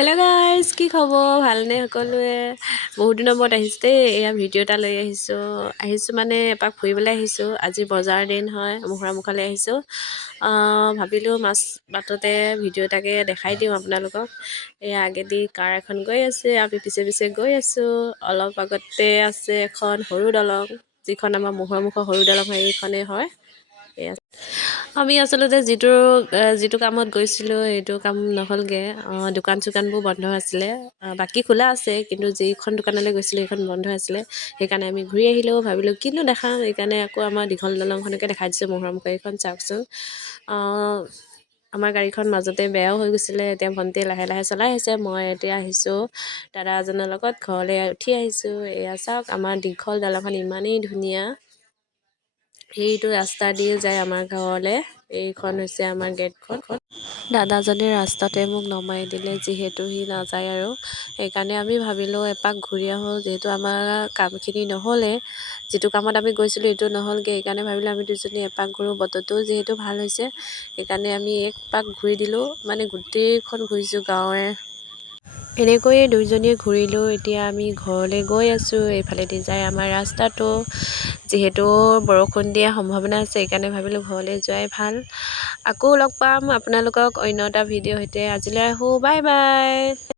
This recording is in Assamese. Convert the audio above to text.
হেল্ল' গাইজ, কি খবৰ? ভালনে সকলোৱে? বহুত দিনৰ মূৰত আহিছোঁ দেই। এয়া ভিডিঅ' এটা লৈ আহিছোঁ মানে এপাক ফুৰিবলৈ আহিছোঁ। আজি বজাৰ দিন হয়, মুখলৈ আহিছোঁ। ভাবিলোঁ মাছ বাটতে ভিডিঅ' এটাকে দেখাই দিওঁ আপোনালোকক। এয়া আগেদি কাৰ এখন গৈ আছে, আমি পিছে পিছে গৈ আছোঁ। অলপ আগতে আছে এখন সৰু দলং, যিখন আমাৰ মুখৰ সৰু দলং হয়, এইখনেই হয়। এয়া আমি আচলতে যিটো কামত গৈছিলোঁ সেইটো কাম নহ'লগৈ। দোকান চোকানবোৰ বন্ধ আছিলে, বাকী খোলা আছে, কিন্তু যিখন দোকানলৈ গৈছিলোঁ সেইখন বন্ধ আছিলে। সেইকাৰণে আমি ঘূৰি আহিলোঁ। ভাবিলোঁ কিনো দেখাম, সেইকাৰণে আকৌ আমাৰ দীঘল দলংখনকে দেখাই দিছোঁ। এইখন চাওকচোন। আমাৰ গাড়ীখন মাজতে বেয়াও হৈ গৈছিলে। এতিয়া ভণ্টিয়ে লাহে লাহে চলাই আছে। মই এতিয়া আহিছোঁ দাদা এজনৰ লগত, ঘৰলৈ উঠি আহিছোঁ। এয়া চাওক, আমাৰ দীঘল দলংখন ইমানেই ধুনীয়া। সেইটো ৰাস্তা দিয়ে যায় আমাৰ ঘৰলৈ। এইখন হৈছে আমাৰ গেটখন। দাদাজনে ৰাস্তাতে মোক নমাই দিলে, যিহেতু সি নাযায় আৰু সেইকাৰণে আমি ভাবিলোঁ এপাক ঘূৰি আহোঁ। যিহেতু আমাৰ কামখিনি নহ'লে, যিটো কামত আমি গৈছিলোঁ সেইটো নহ'লগৈ, সেইকাৰণে ভাবিলোঁ আমি দুজনী এপাক ঘূৰোঁ। বতৰটো যিহেতু ভাল হৈছে, সেইকাৰণে আমি একপাক ঘূৰি দিলোঁ। মানে গোটেইখন ঘূৰিছোঁ গাঁৱে। এনেকৈয়ে দুইজনীয়ে ঘূৰিলোঁ। এতিয়া আমি ঘৰলৈ গৈ আছোঁ। এইফালেদি যায় আমাৰ ৰাস্তাটো। যিহেতু বৰষুণ দিয়াৰ সম্ভাৱনা আছে, সেইকাৰণে ভাবিলোঁ ঘৰলৈ যোৱাই ভাল। আকৌ লগ পাম আপোনালোকক অন্য এটা ভিডিঅ' সৈতে। আজিলৈ আহোঁ, বাই বাই।